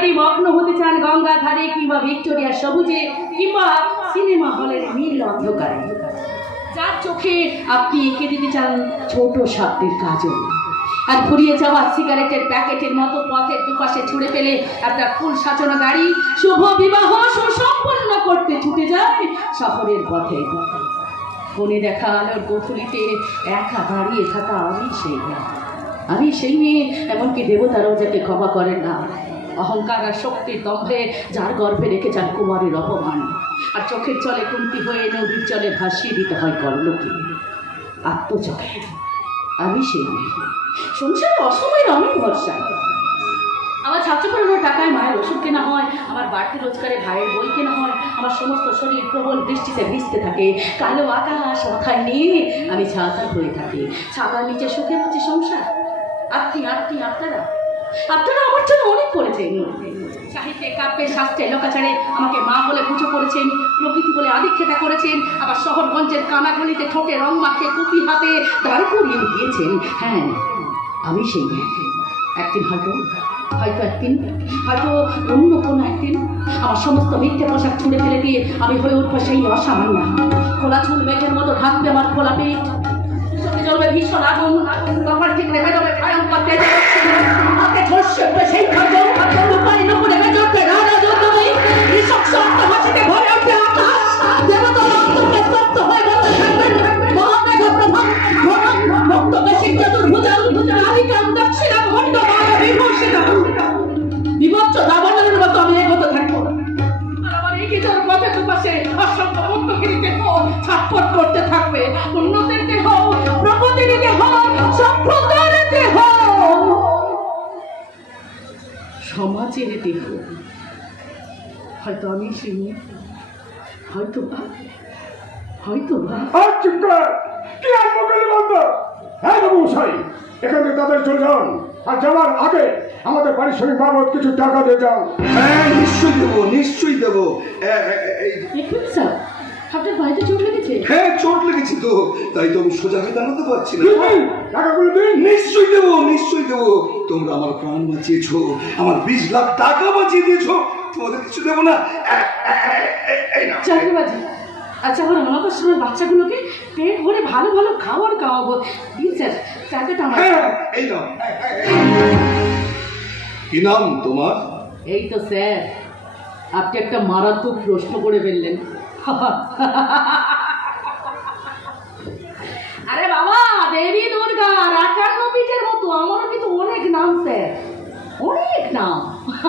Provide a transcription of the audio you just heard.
যদি মগ্ন হতে চান গঙ্গা ধারে কিংবা ভিক্টোরিয়া সবুজে কিংবা সিনেমা হলের নীল অন্ধকারে, যার চোখে আপনি এঁকে দিতে চান ছোট স্বপ্নের কাজল, আর ফুরিয়ে যাওয়া সিগারেটের প্যাকেটের মতো পথের দুপাশে ছুঁড়ে ফেলে একটা ফুল সাজানো গাড়ি শুভ বিবাহ সুসম্পন্ন করতে ছুটে যায় শহরের পথে। ফোনে দেখা আলোর গোথুলিতে একা দাঁড়িয়ে থাকা আমি সেই মেয়ে, এমনকি দেবতারাও যাকে ক্ষমা করেন না। অহংকার আর শক্তির দম্ভে যার গর্ভে রেখে যান কুমারের অপমান, আর চোখের জলে কুন্তি হয়ে নদীর জলে ভাসিয়ে দিতে হয় কর্ণকে আত্মচোখে। আমি সেই মেয়ে, সংসারে অসময়ের অনেক ভরসা। আমার ছাত্র পড়ানোর টাকায় মায়ের ওষুধ কেনা হয়, আমার বাড়তি রোজগারে ভাইয়ের বই কেনা হয়, আমার সমস্ত শরীর প্রবল বৃষ্টিতে ভিজতে থাকে, কালো আকাশ মাথায় নিয়ে আমি ছাতা হয়ে থাকি। ছাতার নিচে সুখে হচ্ছে সংসার। আপনারা আমার জন্য অনেক করেছেন। সাহিত্যে, কাব্যে, শাস্ত্রে, লোকাচারে আমাকে মা বলে পুজো করেছেন, প্রকৃতি বলে আদিক্ষেতা করেছেন, আবার শহরগঞ্জের কানাগলিতে ঠোঁটে রং মাখিয়ে কুপি হাতে দাঁড় করিয়ে দিয়েছেন। হ্যাঁ, আমি সেই একদিন হয়তো অন্য কোনো একদিন আমার সমস্ত মিথ্যে পোশাক ছুঁড়ে ফেলে দিয়ে আমি হয়ে উঠবো সেই অসামান্য। খোলা চুল মেঘের মতো ঢাকবে আমার খোলা পেট, জ্বলবে ভীষণ আগুন, কপাল ঠিক নেমে যাবে ভয়ঙ্কর তেজে, হাতে ঝরছে সেই খাজল, রূপালি নুপুরে মেজরতে রাজা যতই কৃষক শব্দ হাসিতে ভরে উঠবে আকাশ, দেবতা অন্তরে স্তব্ধ হয়ে বলতে থাকবেন মহামেঘ প্রভাব ভক্ত বেশি চতুর্ভুজাল কালিকাম দক্ষিণা ভণ্ড মায়া বিভূষিতা বিভৎস দাবানলের মতো আমি এগোতে থাকবো। আর আমার এই গীতার পথে দুপাশে অসংখ্য ভক্তগিরি দেহ ছাটপট করতে থাকবে। উন্নতির দেহ, প্রগতির দেহ, সভ্যতার দেহ, সমাজের দেহ। হয়তো আমি সেই, হয়তো বা কি আর বলতে বলতো? হ্যাঁ বাবু মশাই, এখান থেকে তাদের চলে যান, আর যাওয়ার আগে আমাদের পারিশ্রমিক বাবদ কিছু টাকা দিয়ে যান। হ্যাঁ, নিশ্চয়ই দেবো। স্যার, আপনার বাড়িতে চোট লেগেছে? হ্যাঁ, চোট লেগেছে তো, তাই তো আমি সোজা হয়ে দাঁড়াতে পারছি না। টাকাগুলো দিন। নিশ্চয়ই দেবো। তোমরা আমার প্রাণ বাঁচিয়েছো, আমার 20 লাখ টাকা বাঁচিয়ে দিয়েছো, তোমাদের কিছু দেবো না। চাকরিবাজি। আচ্ছা, আমার অনাথ আশ্রমের বাচ্চাগুলোকে পেট ভরে ভালো ভালো খাবার খাওয়াবো। দিন স্যার, টাকাটা আমার। এই নাও। কি নাম তোমার? এই তো স্যার, আপনি একটা মারাত্মক প্রশ্ন করে ফেললেন। আরে বাবা, দেবী দুর্গা, রাখান্ন পিঠের মতো আমারও কিন্তু অনেক নাম স্যার, অনেক নাম।